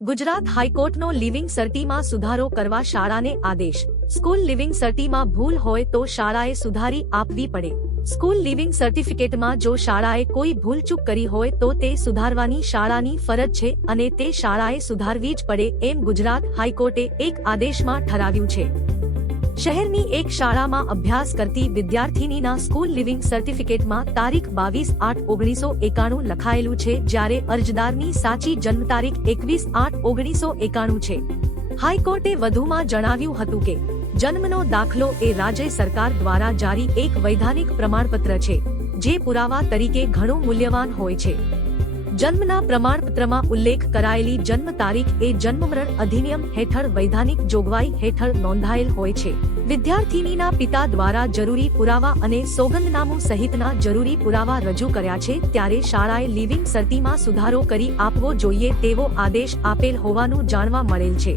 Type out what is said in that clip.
Gujarat હાઈકોર્ટનો living સર્ટીમાં સુધારો કરવા શાળાને આદેશ। સ્કૂલ લિવિંગ સર્ટીમાં ભૂલ હોય તો શાળાએ સુધારી આપવી પડે। સ્કૂલ લિવિંગ સર્ટિફિકેટમાં જો શાળાએ કોઈ ભૂલચૂક કરી હોય તો તે સુધારવાની શાળાની ફરજ છે અને તે શાળાએ સુધારવી જ પડે એમ ગુજરાત હાઈકોર્ટે એક આદેશમાં ઠરાવ્યું છે। શહેરની એક શાળામાં અભ્યાસ કરતી વિદ્યાર્થિનીના સ્કૂલ લિવિંગ સર્ટિફિકેટમાં તારીખ 22/8/1991 લખાયેલું છે, જ્યારે અરજદારની સાચી જન્મ તારીખ 21/8/1991 છે। હાઈકોર્ટે વધુમાં જણાવ્યું હતું કે જન્મનો દાખલો એ રાજ્ય સરકાર દ્વારા જારી એક વૈધાનિક પ્રમાણપત્ર છે, જે પુરાવા તરીકે ઘણું મૂલ્યવાન હોય છે। જન્મના પ્રમાણપત્રમાં ઉલ્લેખ કરાયેલી જન્મ તારીખ એ જન્મમરણ અધિનિયમ હેઠળ વૈધાનિક જોગવાઈ હેઠળ નોંધાયેલ હોય છે। વિદ્યાર્થિનીના પિતા દ્વારા જરૂરી પુરાવા અને સોગંદનામું સહિતના જરૂરી પુરાવા રજૂ કર્યા છે, ત્યારે શાળાએ લિવિંગ સર્ટીમાં સુધારો કરી આપવો જોઈએ તેવો આદેશ આપેલ હોવાનું જાણવા મળેલ છે।